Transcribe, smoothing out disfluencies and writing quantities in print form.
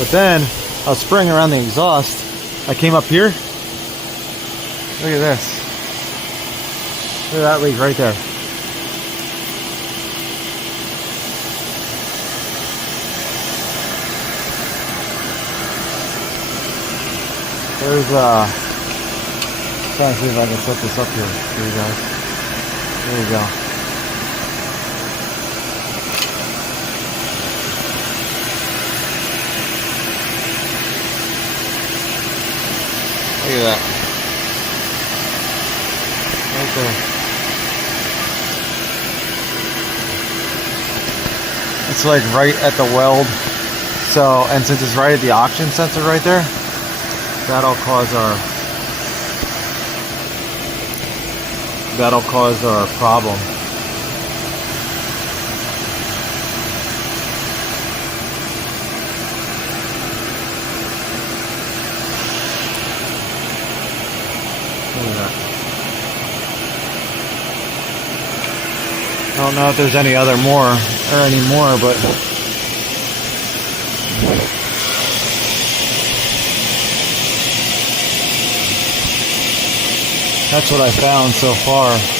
But then I was spraying around the exhaust. I came up here. Look at this. Look at that leak right there. There's trying to see if I can set this up here for you guys. There you go. Look at that. Right there. It's like right at the weld. So, and since it's right at the oxygen sensor right there, that'll cause our problem. Look at that. I don't know if there's any more, but that's what I found so far.